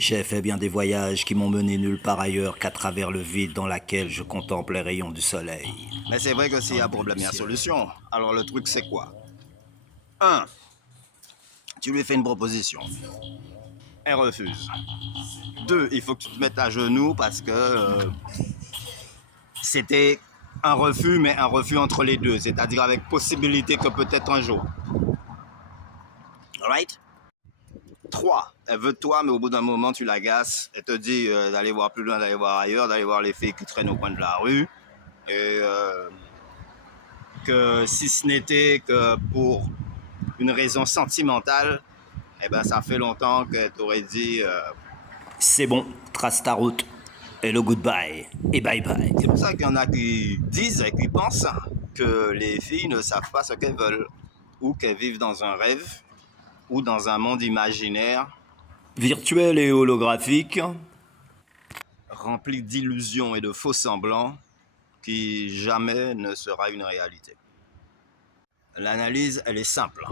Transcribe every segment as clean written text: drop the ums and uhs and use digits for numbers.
J'ai fait bien des voyages qui m'ont mené nulle part ailleurs qu'à travers le vide dans lequel je contemple les rayons du soleil. Mais c'est vrai que s'il Dans y a le un bleu problème, du il y a ciel. solution. Alors le truc, c'est quoi? Un, tu lui fais une proposition. Elle refuse. Deux, il faut que tu te mettes à genoux parce que c'était un refus, mais un refus entre les deux. C'est-à-dire avec possibilité que peut-être un jour. Alright? Trois, elle veut de toi, mais au bout d'un moment, tu l'agaces. Elle te dit d'aller voir plus loin, d'aller voir ailleurs, d'aller voir les filles qui traînent au coin de la rue. Et que si ce n'était que pour une raison sentimentale, eh ben, ça fait longtemps qu'elle t'aurait dit. C'est bon, trace ta route. Hello, goodbye et bye bye. C'est pour ça qu'il y en a qui disent et qui pensent que les filles ne savent pas ce qu'elles veulent, ou qu'elles vivent dans un rêve, ou dans un monde imaginaire Virtuel et holographique. rempli d'illusions et de faux semblants qui jamais ne sera une réalité. L'analyse, elle est simple.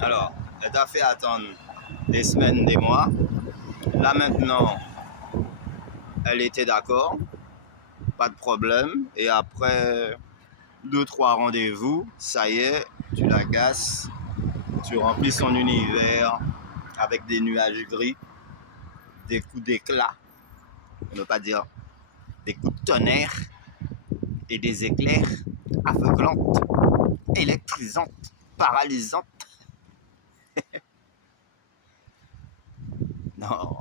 Alors, elle t'a fait attendre des semaines, des mois. Là maintenant, elle était d'accord, pas de problème. Et après deux, trois rendez-vous, ça y est, tu l'agaces, tu remplis son univers avec des nuages gris, des coups d'éclat, pour ne pas dire des coups de tonnerre et des éclairs aveuglantes, électrisantes, paralysantes. Non,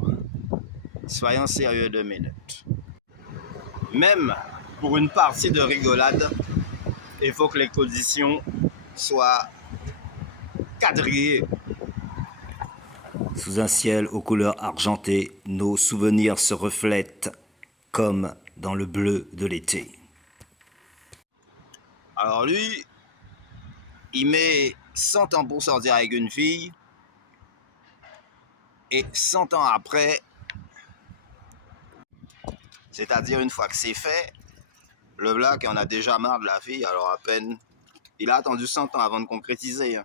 soyons sérieux 2 minutes. Même pour une partie de rigolade, il faut que les conditions soient quadrillées. Sous un ciel aux couleurs argentées, nos souvenirs se reflètent comme dans le bleu de l'été. Alors lui, il met 100 ans pour sortir avec une fille, et 100 ans après, c'est-à-dire une fois que c'est fait, le black en a déjà marre de la fille, alors à peine. Il a attendu 100 ans avant de concrétiser.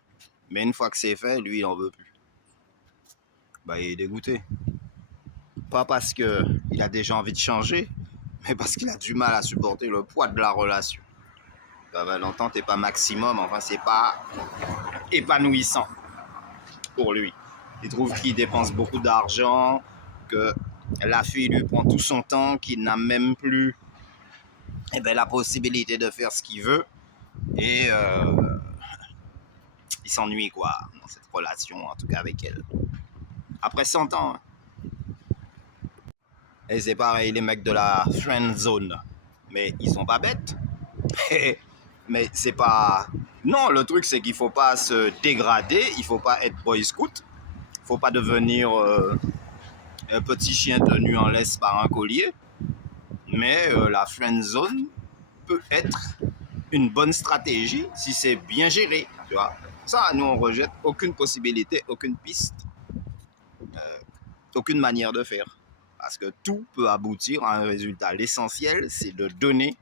Mais une fois que c'est fait, lui, il en veut plus. Bah, il est dégoûté. Pas parce qu'il a déjà envie de changer, mais parce qu'il a du mal à supporter le poids de la relation. L'entente n'est pas maximum, enfin, c'est pas épanouissant pour lui. Il trouve qu'il dépense beaucoup d'argent, que la fille lui prend tout son temps, qu'il n'a même plus la possibilité de faire ce qu'il veut. Et il s'ennuie, quoi, dans cette relation, en tout cas avec elle. Après 100 ans. Et c'est pareil, les mecs de la friend zone. Mais ils sont pas bêtes. Mais c'est pas... Non, le truc, c'est qu'il faut pas se dégrader. Il faut pas être boy scout. Il faut pas devenir un petit chien tenu en laisse par un collier. Mais la friend zone peut être une bonne stratégie si c'est bien géré. Tu vois. Ça, nous, on rejette aucune possibilité, aucune piste, aucune manière de faire. Parce que tout peut aboutir à un résultat. L'essentiel, c'est de donner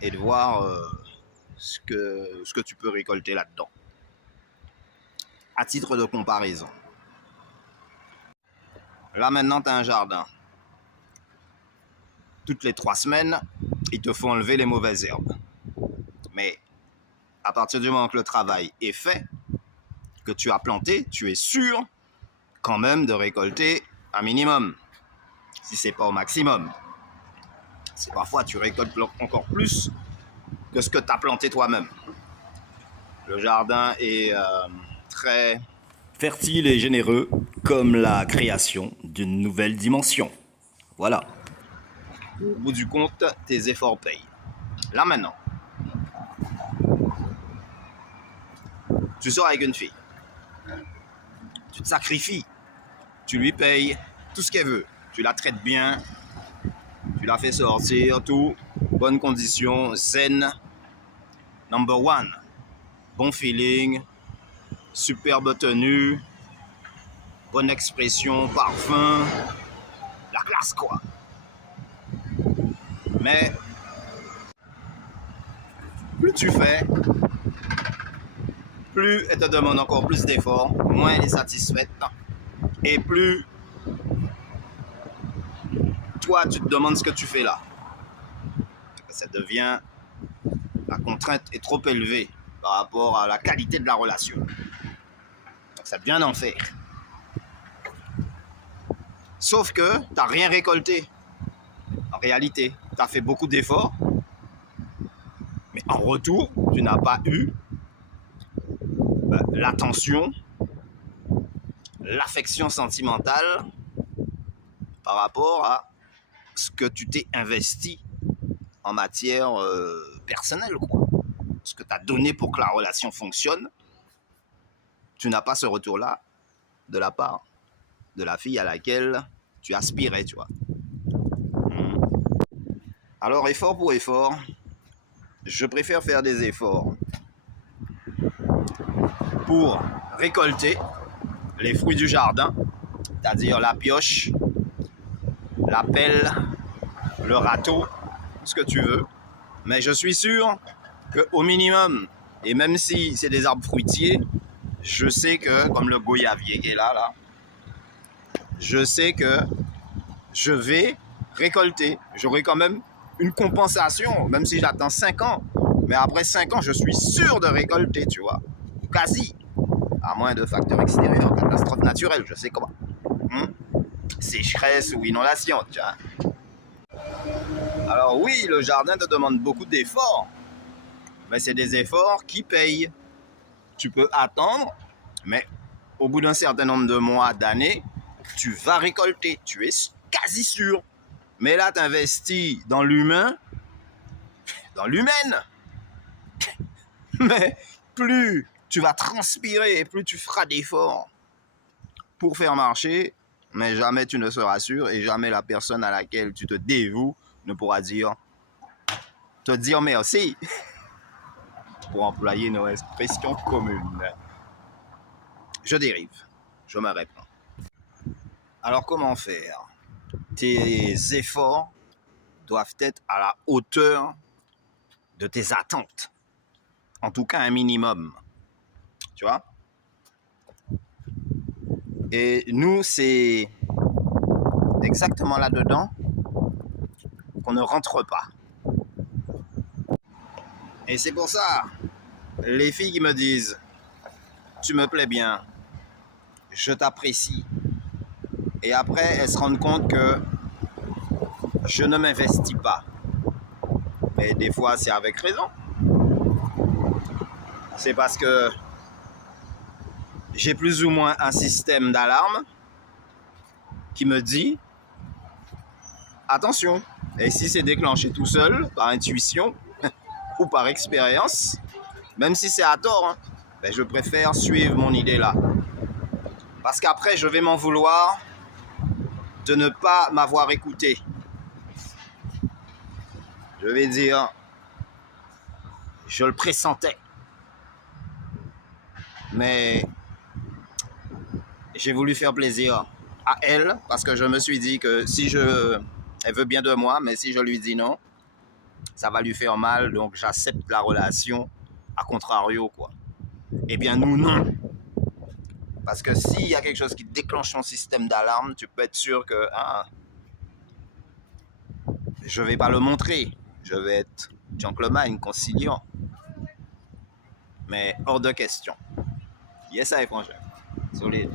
et de voir ce que tu peux récolter là-dedans. À titre de comparaison. Là, maintenant, tu as un jardin. Toutes les 3 semaines, il te faut enlever les mauvaises herbes. Mais à partir du moment que le travail est fait, que tu as planté, tu es sûr quand même de récolter un minimum. Si c'est pas au maximum. C'est parfois tu récoltes encore plus que ce que tu as planté toi-même. Le jardin est très Fertile et généreux comme la création d'une nouvelle dimension. Voilà. au bout du compte, tes efforts payent. Là maintenant, tu sors avec une fille. Tu te sacrifies. Tu lui payes tout ce qu'elle veut. Tu la traites bien. Tu la fais sortir, tout. Bonnes conditions, zen. Number one. Bon feeling. Superbe tenue. Bonne expression, parfum. La classe, quoi. Mais plus tu fais, plus elle te demande encore plus d'efforts, moins elle est satisfaite. et plus toi, tu te demandes ce que tu fais là. Ça devient, la contrainte est trop élevée par rapport à la qualité de la relation. Donc ça devient un enfer. Sauf que tu n'as rien récolté. En réalité, tu as fait beaucoup d'efforts, mais en retour, tu n'as pas eu l'attention, l'affection sentimentale par rapport à ce que tu t'es investi en matière personnelle, quoi. Ce que tu as donné pour que la relation fonctionne, tu n'as pas ce retour-là de la part de la fille à laquelle tu aspirais, tu vois. Alors, effort pour effort, je préfère faire des efforts pour récolter les fruits du jardin, c'est-à-dire la pioche, la pelle, le râteau, ce que tu veux. Mais je suis sûr qu'au minimum, et même si c'est des arbres fruitiers, je sais que, comme le goyavier qui est là, je sais que je vais récolter. J'aurai quand même une compensation, même si j'attends 5 ans. Mais après 5 ans, je suis sûr de récolter, tu vois. Quasi. À moins de facteurs extérieurs, catastrophes naturelles, je sais comment. Sécheresse ou inondation, tu vois. Alors oui, le jardin te demande beaucoup d'efforts. Mais c'est des efforts qui payent. Tu peux attendre, mais au bout d'un certain nombre de mois, d'années, tu vas récolter. Tu es quasi sûr. Mais là, tu investis dans l'humain, dans l'humaine. Mais plus tu vas transpirer et plus tu feras d'efforts pour faire marcher, mais jamais tu ne seras sûr et jamais la personne à laquelle tu te dévoues ne pourra te dire merci, pour employer nos expressions communes. Je dérive, je me réponds. Alors comment faire? Tes efforts doivent être à la hauteur de tes attentes. En tout cas, un minimum. Tu vois? Et nous, c'est exactement là-dedans qu'on ne rentre pas. Et c'est pour ça, les filles qui me disent « Tu me plais bien, je t'apprécie », et après, elles se rendent compte que je ne m'investis pas. Mais des fois, c'est avec raison. C'est parce que j'ai plus ou moins un système d'alarme qui me dit « Attention ». Et si c'est déclenché tout seul, par intuition ou par expérience, même si c'est à tort, ben je préfère suivre mon idée là. Parce qu'après, je vais m'en vouloir de ne pas m'avoir écouté. Je vais dire, je le pressentais. Mais j'ai voulu faire plaisir à elle parce que je me suis dit que elle veut bien de moi, mais si je lui dis non, ça va lui faire mal, donc j'accepte la relation à contrario, quoi. Eh bien, nous, non. Parce que s'il y a quelque chose qui déclenche ton système d'alarme, tu peux être sûr que je ne vais pas le montrer. Je vais être gentleman, conciliant. Mais hors de question. Yes, ça est franchement. Solide.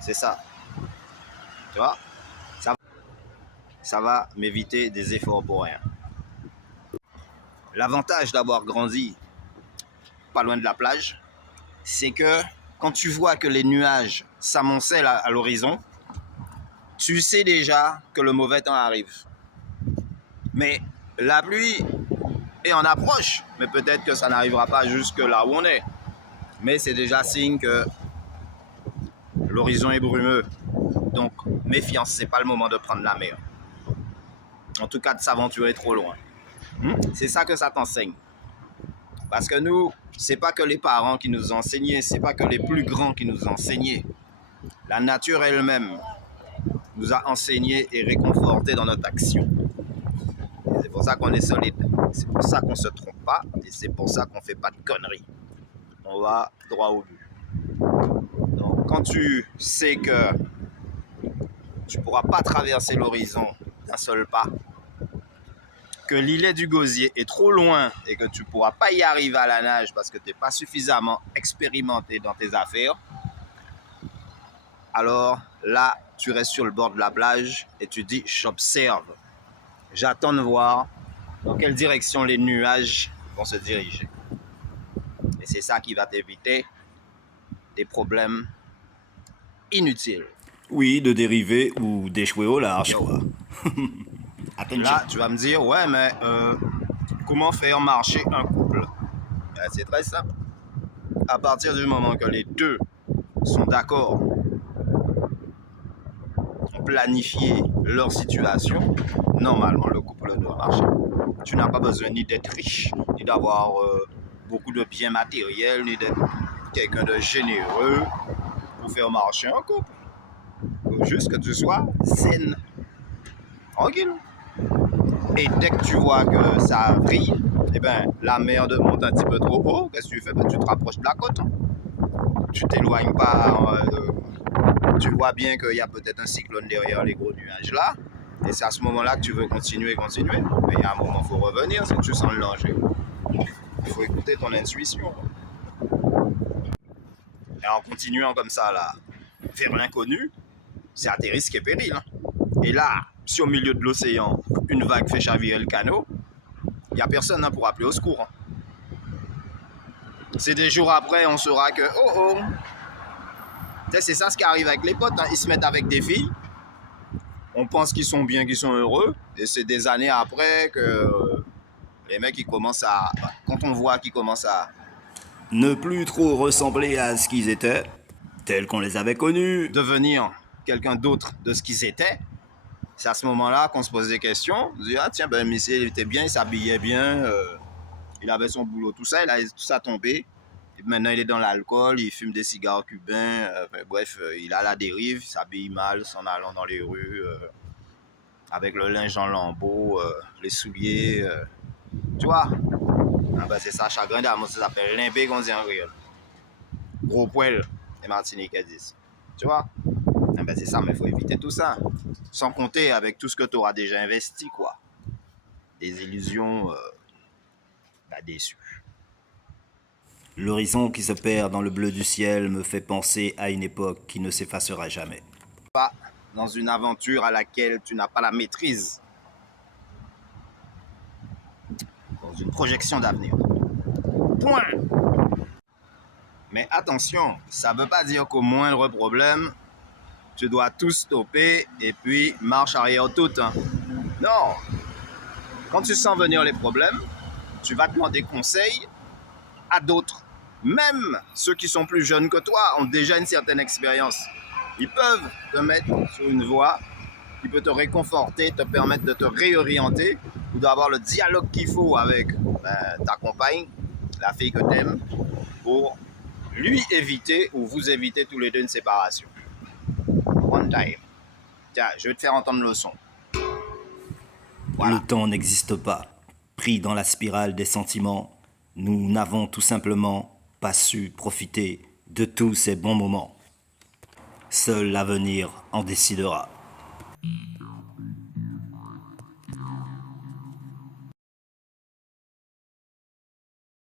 C'est ça. Tu vois? Ça va m'éviter des efforts pour rien. L'avantage d'avoir grandi pas loin de la plage, c'est que quand tu vois que les nuages s'amoncellent à l'horizon, tu sais déjà que le mauvais temps arrive. Mais la pluie est en approche, mais peut-être que ça n'arrivera pas jusque là où on est. Mais c'est déjà signe que l'horizon est brumeux. Donc, méfiance, c'est pas le moment de prendre la mer. En tout cas, de s'aventurer trop loin. C'est ça que ça t'enseigne. Parce que nous, c'est pas que les parents qui nous ont enseigné, c'est pas que les plus grands qui nous ont enseigné. La nature elle-même nous a enseigné et réconforté dans notre action. Et c'est pour ça qu'on est solide. C'est pour ça qu'on se trompe pas et c'est pour ça qu'on fait pas de conneries. On va droit au but. Donc, quand tu sais que tu ne pourras pas traverser l'horizon d'un seul pas, que l'îlet du Gosier est trop loin et que tu ne pourras pas y arriver à la nage parce que tu n'es pas suffisamment expérimenté dans tes affaires, alors là, tu restes sur le bord de la plage et tu dis « j'observe ». J'attends de voir dans quelle direction les nuages vont se diriger. Et c'est ça qui va t'éviter des problèmes inutiles. Oui, de dériver ou d'échouer au large, quoi. Là, tu vas me dire, ouais, mais comment faire marcher un couple? Ben, c'est très simple. À partir du moment que les deux sont d'accord, ont planifié leur situation, normalement, le couple doit marcher. Tu n'as pas besoin ni d'être riche, ni d'avoir beaucoup de biens matériels, ni d'être quelqu'un de généreux pour faire marcher un couple. Il faut juste que tu sois zen, tranquille. Et dès que tu vois que ça vrille, eh ben, la mer monte un petit peu trop haut, qu'est-ce que tu fais? Ben, tu te rapproches de la côte. Tu t'éloignes pas. Tu vois bien qu'il y a peut-être un cyclone derrière les gros nuages là. Et c'est à ce moment-là que tu veux continuer. Mais il y a un moment, il faut revenir si tu sens le danger. Il faut écouter ton intuition. Et en continuant comme ça, là, vers l'inconnu, c'est à tes risques et périls. Et là, si au milieu de l'océan, une vague fait chavirer le canot, il n'y a personne pour appeler au secours. C'est des jours après, on saura que, oh. C'est ça ce qui arrive avec les potes. Ils se mettent avec des filles. On pense qu'ils sont bien, qu'ils sont heureux. Et c'est des années après que les mecs, ils commencent à... Quand on voit qu'ils commencent à... Ne plus trop ressembler à ce qu'ils étaient, tels qu'on les avait connus. Devenir quelqu'un d'autre de ce qu'ils étaient. C'est à ce moment-là qu'on se pose des questions. On se dit, ah tiens, ben, mais il était bien, il s'habillait bien, il avait son boulot, tout ça, il a tout ça tombé. Et maintenant, il est dans l'alcool, il fume des cigares cubains, bref, il a la dérive, il s'habille mal, s'en allant dans les rues, avec le linge en lambeaux, les souliers, tu vois. Ah ben, c'est ça, chagrin d'amour, ça s'appelle limbé qu'on dit en réel. Gros poil, les Martiniquais disent. Tu vois. Ah ben, c'est ça, mais il faut éviter tout ça. Sans compter avec tout ce que tu auras déjà investi, quoi. Des illusions déçues. L'horizon qui se perd dans le bleu du ciel me fait penser à une époque qui ne s'effacera jamais. Pas dans une aventure à laquelle tu n'as pas la maîtrise. Dans une projection d'avenir. Point. Mais attention, ça ne veut pas dire qu'au moindre problème, tu dois tout stopper et puis marche arrière toute. Non. Quand tu sens venir les problèmes, tu vas demander conseil à d'autres. Même ceux qui sont plus jeunes que toi ont déjà une certaine expérience. Ils peuvent te mettre sur une voie qui peut te réconforter, te permettre de te réorienter ou d'avoir le dialogue qu'il faut avec ta compagne, la fille que tu aimes, pour lui éviter ou vous éviter tous les deux une séparation. One time. Tiens, je vais te faire entendre le son. Voilà. Le temps n'existe pas. Pris dans la spirale des sentiments, nous n'avons tout simplement pas su profiter de tous ces bons moments. Seul l'avenir en décidera.